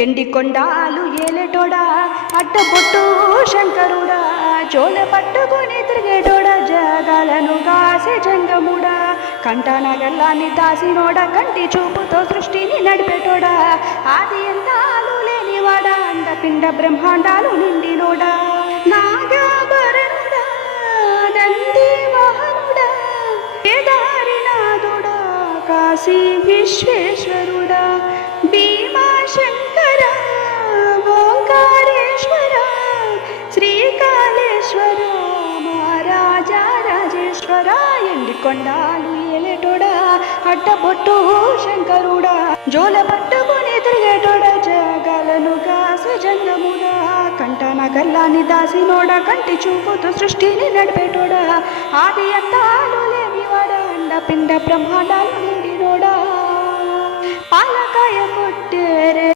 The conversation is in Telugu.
ఎండి కొండాలు ఏలేటోడా అడ్డబొట్టు శంకరుడా జోల పట్టుకుని తిరిగేటోడా జగాలను కాసే జంగముడా కంటాన గల్లాన్ని దాసినోడా కంటి చూపుతో సృష్టిని నడిపేటోడా ఆది ఎందాలు లేనివాడా అండపిండ బ్రహ్మాండాలు నిండినోడా నాగాభరణుడా నంది వాహనుడా కేదారినాథుడా కాశీ విశ్వేశ్వరుడా భీమాశంకర ఓంకారేశ్వర శ్రీకాళేశ్వర మహారాజా రాజేశ్వర ఎండి కొండాలు ఏలేటోడా అడ్డబొట్టు శంకరుడా జోల పట్టుకుని తిరిగేటోడా జగాలను కాసే జంగముడా కంటాన గల్లాన్ని దాసినోడా కంటి చూపుతూ సృష్టిని నడిపేటోడా ఆది అంతాలు లేనివాడా అండపిండ బ్రహ్మాండాలు నిండినోడా పాలకాయ కొట్టేరే